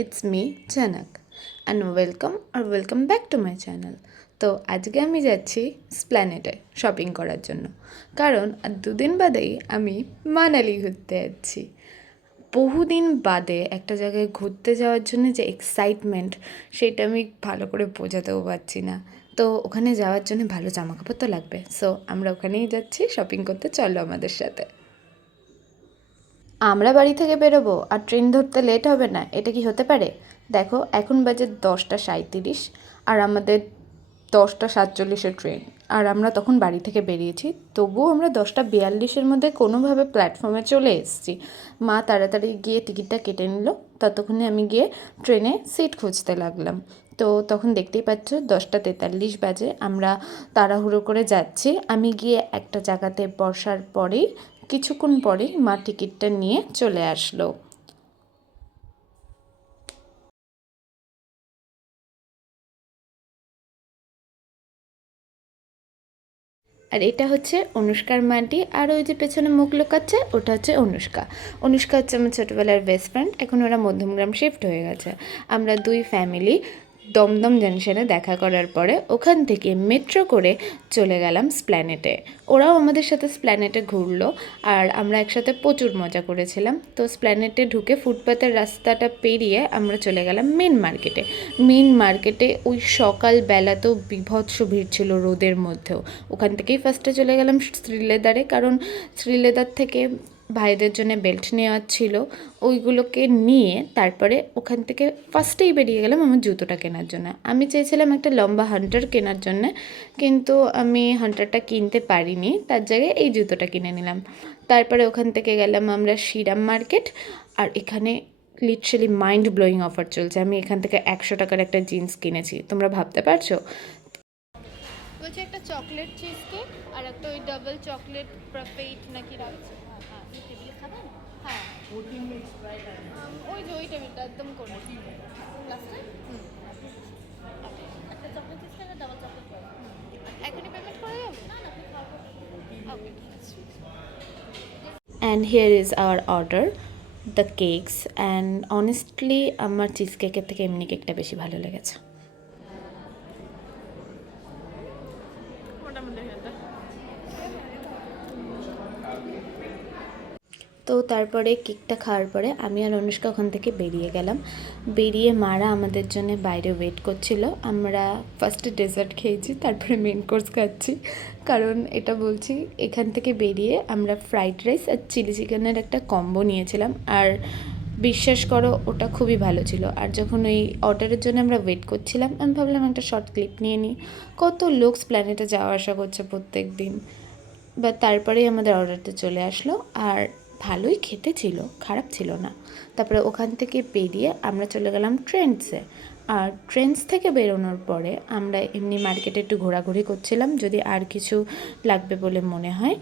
it's me Janak and welcome back to my channel. তো আজকে আমি যাচ্ছি স্প্ল্যানেডে শপিং করার জন্য, কারণ আর দুদিন বাদেই আমি মানালি ঘুরতে যাচ্ছি। বহুদিন বাদে একটা জায়গায় ঘুরতে যাওয়ার জন্য যে এক্সাইটমেন্ট, সেটা আমি ভালো করে বোঝাতেও পারছি না। তো ওখানে যাওয়ার জন্য ভালো জামাকাপড় তো লাগবে, সো আমরা ওখানেই যাচ্ছি শপিং করতে, চলো আমাদের সাথে। আমরা বাড়ি থেকে বেরোবো আর ট্রেন ধরতে লেট হবে না, এটা কি হতে পারে? দেখো এখন বাজে 10টা 37 আর আমাদের 10টা 47-এ ট্রেন, আর আমরা তখন বাড়ি থেকে বেরিয়েছি। তবুও আমরা 10টা 42-এর মধ্যে কোনোভাবে প্ল্যাটফর্মে চলে এসেছি। মা তাড়াতাড়ি গিয়ে টিকিটটা কেটে নিল, ততক্ষণে আমি গিয়ে ট্রেনে সিট খুঁজতে লাগলাম। তো তখন দেখতেই পাচ্ছ 10টা 43 বাজে, আমরা তাড়াহুড়ো করে যাচ্ছি। আমি গিয়ে একটা জায়গাতে বসার পরেই কিছুক্ষণ পরেই মা টিকিটটা নিয়ে চলে আসলো। আর এটা হচ্ছে অনুষ্কার মাটি, আর ওই যে পেছনে মুখ লুকাচ্ছে ওটা হচ্ছে অনুষ্কা। অনুষ্কা হচ্ছে আমার ছোটোবেলার বেস্ট ফ্রেন্ড, এখন ওরা মধ্যমগ্রাম শিফট হয়ে গেছে। আমরা দুই ফ্যামিলি দমদম জাংশনে দেখা করার পরে ওখান থেকে মেট্রো করে চলে গেলাম স্প্ল্যানেটে। ওরাও আমাদের সাথে স্প্ল্যানেটে ঘুরলো আর আমরা একসাথে প্রচুর মজা করেছিলাম। তো স্প্ল্যানেটে ঢুকে ফুটপাতের রাস্তাটা পেরিয়ে আমরা চলে গেলাম মেন মার্কেটে ওই সকালবেলা তো বিভৎস ভিড় ছিল রোদের মধ্যেও। ওখান থেকেই ফার্স্টে চলে গেলাম শ্রীলেদারে, কারণ শ্রীলেদার থেকে ভাইদের জন্য বেল্ট নেওয়ার ছিল, ওইগুলোকে নিয়ে তারপরে ওখান থেকে ফার্স্টেই বেরিয়ে গেলাম আমার জুতোটা কেনার জন্য। আমি চেয়েছিলাম একটা লম্বা হান্টার কেনার জন্য, কিন্তু আমি হান্টারটা কিনতে পারিনি, তার জায়গায় এই জুতোটা কিনে নিলাম। তারপরে ওখান থেকে গেলাম আমরা শ্রীরাম মার্কেট, আর এখানে লিটারালি মাইন্ড ব্লোয়িং অফার চলছে। আমি এখান থেকে 100 টাকার একটা জিন্স কিনেছি, তোমরা ভাবতে পারছো? বলছে একটা চকলেট চিজ কেক আর একটা ওই ডাবল চকলেট পারফেক্ট নাকি রাখছে। হ্যাঁ টেবিলে খাবেন? হ্যাঁ ওই যে ওই টেবিলটা একদম করে লাস্টে। একটা চকলেট চিজ কেক আর ডাবল চকলেট এখনই পেমেন্ট করে যাবো? না না ওকে ঠিক আছে। And here is our order, the cakes, and honestly আমার চিজ কেকের থেকে এমনি কেকটা বেশি ভালো লেগেছে। তো তারপরে কেকটা খাওয়ার পরে আমি আর অনুষ্কা ওখান থেকে বেরিয়ে গেলাম। বেরিয়ে মারা আমাদের জন্য বাইরে ওয়েট করছিল। আমরা ফার্স্টে ডেজার্ট খেয়েছি, তারপরে মেন কোর্স খাচ্ছি, কারণ এটা বলছি এখান থেকে বেরিয়ে আমরা ফ্রাইড রাইস আর চিলি চিকেনের একটা কম্বো নিয়েছিলাম, আর বিশ্বাস করো ওটা খুবই ভালো ছিল। আর যখন ওই অর্ডারের জন্য আমরা ওয়েট করছিলাম, আমি ভাবলাম একটা শর্ট ক্লিপ নিয়ে নিই। কত লোক প্ল্যানেটে যাওয়া আসা করছে প্রত্যেক দিন। বা তারপরেই আমাদের অর্ডারটা চলে আসলো, আর ভালোই খেতে ছিল, খারাপ ছিল না। তারপরে ওখান থেকে বেরিয়ে আমরা চলে গেলাম ট্রেন্ডসে, আর ট্রেন্ডস থেকে বেরোনোর পরে আমরা এমনি মার্কেটে একটু ঘোরাঘুরি করছিলাম, যদি আর কিছু লাগবে বলে মনে হয়।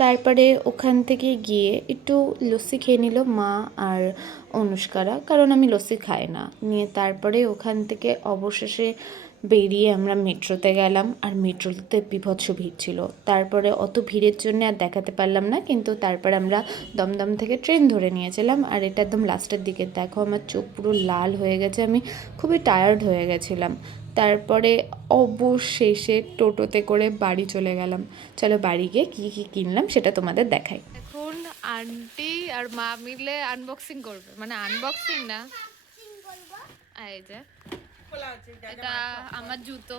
তারপরে ওখান থেকে গিয়ে একটু লস্যি খেয়ে নিল মা আর অনুষ্কারা, কারণ আমি লস্যি খাই না। নিয়ে তারপরে ওখান থেকে অবশেষে বেরিয়ে আমরা মেট্রোতে গেলাম, আর মেট্রোতে বিভৎস ভিড় ছিল। তারপরে অত ভিড়ের জন্য আর দেখাতে পারলাম না, কিন্তু তারপরে আমরা দমদম থেকে ট্রেন ধরে নিয়েছিলাম। আর এটা একদম লাস্টের দিকে, দেখো আমার চোখ পুরো লাল হয়ে গেছে, আমি খুবই টায়ার্ড হয়ে গেছিলাম। তারপরে অবশেষে টোটোতে করে বাড়ি চলে গেলাম। চলো বাড়ি গিয়ে কী কী কিনলাম সেটা তোমাদের দেখাই। এখন আন্টি আর মা মিলে আনবক্সিং করবে, মানে আনবক্সিং না, এই যে এটা আমার জুতো।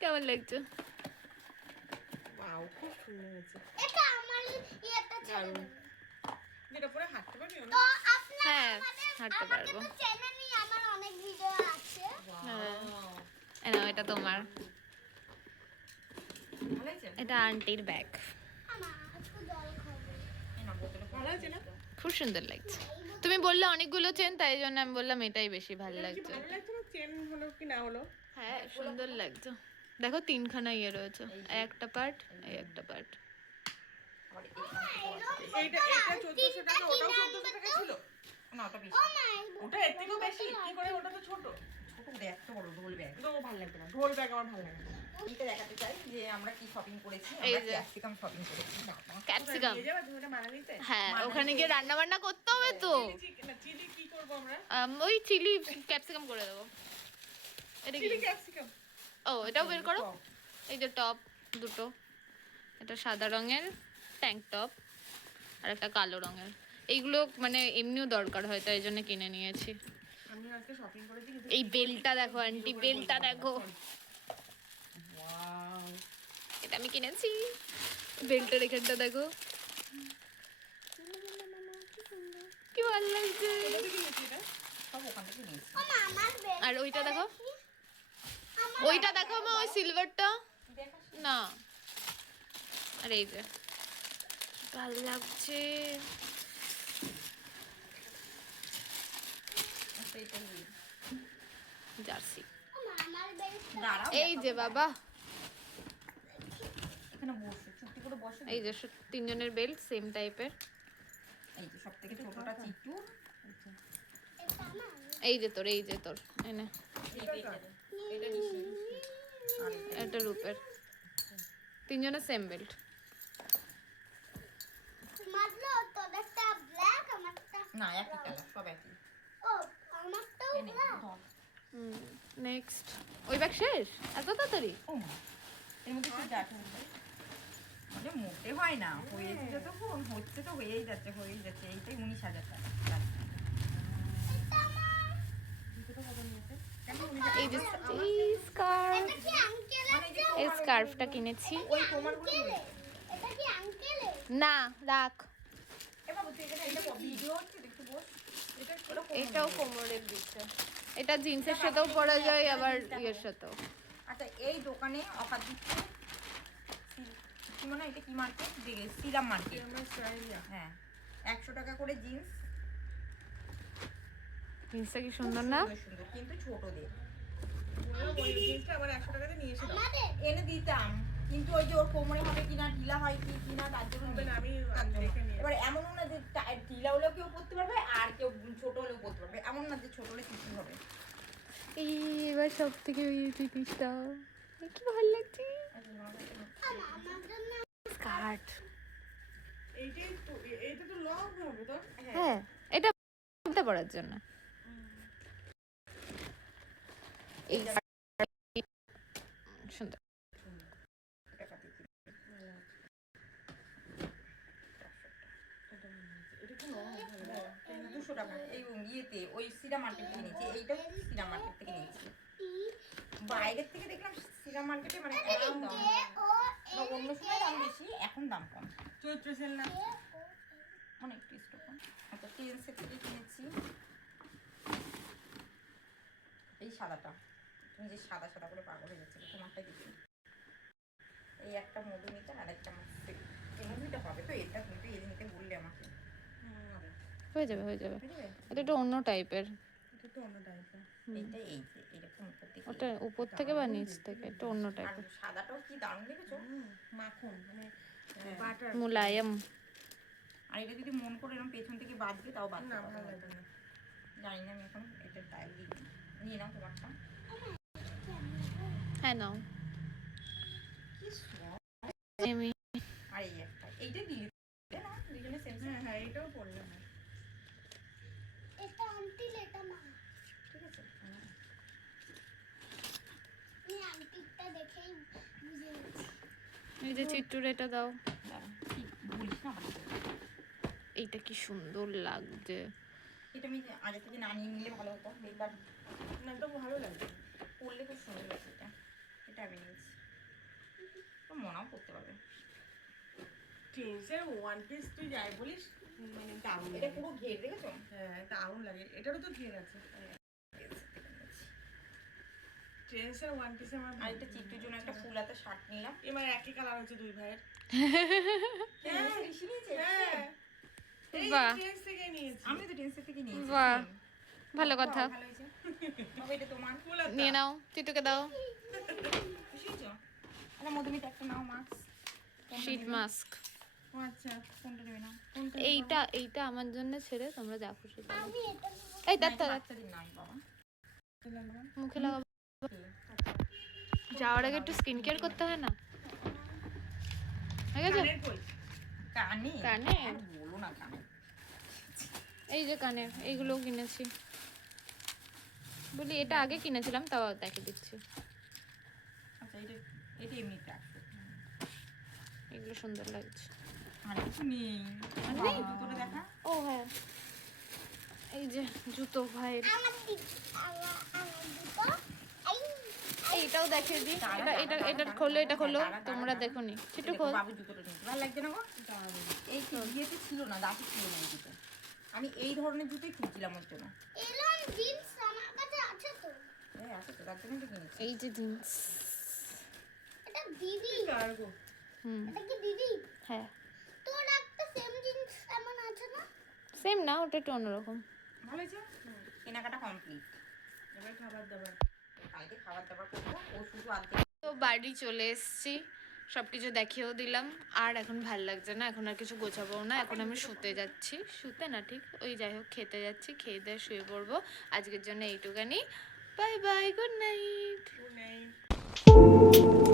কেমন লাগছে? খুব সুন্দর হয়েছে। এটা আমার ইয়েটা ছিল। যেটা পরে হাঁটতে পারবি না? হ্যাঁ হাঁটতে পারবো। চ্যানেলে আমার অনেক ভিডিও আছে। হ্যাঁ এটা তোমার, এটা আন্টির ব্যাগ। খুব সুন্দর লাগছে। তুমি বললে অনেকগুলো চেন, তাই জন্য আমি বললাম এটাই বেশি ভালো লাগছে। চেন হলো কি না হলো? হ্যাঁ সুন্দর লাগছে। দেখো 3খানা ইয়ে রয়েছে, একটা পার্ট, এই একটা পার্ট। এইটা 1400 টাকা, ওটাও 1400 টাকা ছিল। না ওটা বেশি, ওটা এর থেকেও বেশি। কি করে? ওটা তো ছোট ছোট ব্যাগ, এত বড় ঢোল ব্যাগ তো ভালো লাগবে না। ঢোল ব্যাগ আমার ভালো লাগে না। এটা দেখাতে চাই যে আমরা কি শপিং করেছি। এই আমরা যে। ক্যাপসিকাম শপিং করেছি। ক্যাপসিকাম, নিয়ে যাবা তুমি এটা মানালিতে? হ্যাঁ ওখানে গিয়ে রান্না বান্না করতে হবে তো। চিলি কি করবো আমরা? ওই চিলি ক্যাপসিকাম করে দেবো। এটা কি? Chilli capsicum. ও এটাও বের করো। এই যে টপ দুটো, এটা সাদা রঙের ট্যাঙ্ক টপ আর একটা কালো রঙের। এইগুলো মানে এমনিও দরকার হয়, তাই জন্য কিনে নিয়েছি। আমি আজকে শপিং করেছি কিন্তু এই বেলটা দেখো আন্টি, বেলটা দেখো, ওয়াও, এটা আমি কিনেছি। বেলটার এখানটা দেখো কি ভালো লাগছে। কোথা থেকে নিয়েছি এটা? সব ওখান থেকে নিয়েছি। আর ওইটা দেখো, ওইটা দেখো মা, ওই সিলভারটা না। আর এই যে ভালো লাগছে। আচ্ছা, এটা নিয়ে। জার্সি। দাঁড়াও, এই যে বাবা, এখানে বসো, চুপটি করে বসো। এই যে তিনজনের বেল্ট সেম টাইপের। এই যে সবথেকে ছোটটা চিট্টু। এই যে তোর, এই যে তোর এনে এটা নিছি। আর এটা রূপের। তিনজনের সেম বেল্ট। না, একই কালার, সব একই। এনে ধর। নেক্সট। ওই ব্যাগ শেষ এত তাড়াতাড়ি? ও মা, এর মধ্যে কি ডাটা আছে? মানে মোটে হয় না, হয়েছে যতক্ষণ হচ্ছে তো হয়েই যাচ্ছে, এইটাই 19,000 টাকা। এই যে স্কার্ফ, এই স্কার্ফটা কিনেছি। ওই প্রমাণগুলো হয়েছে। না রাখ, এবার বলছি এখানে এটা ভিডিও হচ্ছে, দেখতে বল। এটা এটাও কোমরের দিচ্ছে। এটা জিন্সের সাথেও পরা যায় আবার ইয়ের সাথেও। আচ্ছা, এই দোকানে অফার দিচ্ছে কি মনে হয়, এটা কি মার্কেট? Serum market. হ্যাঁ, 100 টাকা করে জিন্স। জিন্সটা কি সুন্দর না? সুন্দর, কিন্তু ছোটদের। ওই জিনিসটা আবার 100 টাকাতে নিয়ে এসে দাও। এনে দিতাম, কিন্তু ওই যে ওর কোমরে হবে কিনা, ঢিলা হয় কি কিনা, তার জন্য হবে না, আমি তার জন্য। দেখে নিয়ে এবার এমনও না যে ঢিলা হলেও কেউ পরতে পারবে আর কেউ ছোট হলেও পরতে পারবে, এমন না যে ছোট হলে কিছু হবে। এই এবার সব থেকে ওই জিনিসটা কি ভালো লাগছে। স্কার্ট, এইটা তো লং হবে তো। হ্যাঁ এটা পড়তে পড়ার জন্য। এই সুন্দর। এটা কি লং হবে? 200 টাকা এই ইয়েতে, ওই সিরা মার্কেট থেকে নিয়েছি। এইটাও সিরা মার্কেট থেকে নিয়েছি। বাইরের থেকে দেখলাম সিরা মার্কেটে মানে এখন দাম, না অন্য সময় দাম বেশি, এখন দাম কম। চৈত্র সেল না? অনেক টেস্ট কম। আচ্ছা, টেন্সের থেকে কিনেছি এই সাদাটা। তুমি যে সাদা সাদা করে পাগল হয়ে যাচ্ছে, তোমারটা দিচ্ছি। এই একটা মধুমিতা আর একটা মাসে, এই মধুমিতা পাবে তো, এটা তুমি তো এদিন নিতে বললে আমাকে। হয়ে যাবে হয়ে যাবে। বুঝতে পেরে? এটা একটু অন্য টাইপের। এটা তো অন্য টাইপের। এইটা এই যে এরকম উপর থেকে, ওটা উপর থেকে বা নিচ থেকে একটু অন্য আর টাইপের। সাদাটাও কি দারুণ দেখেছো। মাখন মানে হ্যাঁ। বাটার। মুলায়ম। আর এটা যদি মন করে এরকম পেছন থেকে বাঁধবে তাও বাঁধতে না, পারবে। ভালো লাগবে না। জানি না, আমি এখন এটা টাইল দিই। নিয়ে নাও তোমারটা। হ্যাঁ নাও। কি সুন্দর। আমি আর এই একটা, এইটা দিলি না, দুজনে সেম সেম। হ্যাঁ, এটাও পড়লাম। ঠিক আছে। এই যে চিত্তুর এটা দাও। দাঁড়া, ঠিক বলিস না আবার। এইটা কি সুন্দর লাগছে। এটা আমি আগে থেকে না নিয়ে নিলে ভালো হতো, বেকার না, তো ভালো লাগবে। পরলে খুব সুন্দর লাগছে। এটা এটা আমি নিয়েছি, তো মনাও করতে পারবে। জিন্সের ওয়ান পিস তুই যাই বলিস, মানে দারুণ এটা লাগে। পুরো ঘের দেখেছো। হ্যাঁ, দারুণ লাগে। এটারও তো ঘের আছে। জিন্সের ওয়ান পিস আমার আর এটা চিট্টুর জন্য একটা ফুল হাতা শার্ট নিলাম। এবার একই কালার হচ্ছে দুই ভাইয়ের। হ্যাঁ, ঋষি নিয়েছে। হ্যাঁ, এই বাহ। জিন্স থেকে নিয়েছি। আমি তো টেন্সের থেকে নিয়েছি। বাহ, ভালো বাহ, কথা। ভালো হয়েছে। তবে এটা তোমার ফুল হাতা। নিয়ে নাও, চিটুকে দাও। খুশি হয়েছো? আরে মধুমিতা একটা নাও, মাস্ক। Sheet mask. ও আচ্ছা, কোনটা নেবে না? এইটা এইটা আমার জন্য ছেড়ে তোমরা যা খুশি করো। এই দাঁত দাঁত বাচ্চাদের নাই বাবা। মুখে লাগাবো। যাওয়ার আগে একটু স্কিন কেয়ার করতে হয় না? হয়ে গেছে? কানের কই? কানে কানে? আর বলো না কানে। এই যে কানের এইগুলোও কিনেছি। বলি এটা আগে কিনেছিলাম, তাও দেখে দিচ্ছি। আচ্ছা এটা এটা এমনি রাখছো। এগুলো সুন্দর লাগছে। আর কিছু নেই। আর নেই? বাবু জুতোটা দেখা। ও হ্যাঁ, এই যে জুতো ভাইয়ের। এইটাও দেখিয়ে দিই। এটা এটা এটা খোলো, এটা খোলো, তোমরা দেখো নি। ছোট খোল। বাবু জুতোটা নিতে ভালো লাগছে না গো? এই তো ইয়েতে ছিল না, দাঁতে ছিল না এই জুতো। আমি এই ধরনের জুতোই খুঁজছিলাম ওর জন্য। এলন জিন্স আমার কাছে আছে তো। এই আছে তো, তার জন্যই তো কিনেছি। এই যে জিন্স। এটা দিদি কার্গো। হুম এটা কি দিদি? হ্যাঁ, তোর একটা সেম জিন্স এমন আছে না? সেম না, ওটা একটু অন্যরকম। ভালো হয়েছে? কেনাকাটা কমপ্লিট। এবার খাবার দাবার। কালকে খাবার দাবার করবো, ও শুধু আনতে। তো বাড়ি চলে এসেছি, সব কিছু দেখিয়েও দিলাম। আর এখন ভাল লাগছে না, এখন আর কিছু গোছাবো না। এখন আমি শুতে যাচ্ছি, শুতে না ঠিক ওই যাই হোক খেতে যাচ্ছি, খেয়ে দিয়ে শুয়ে পড়বো। আজকের জন্য এইটুখানি। Bye bye, good night. Good night.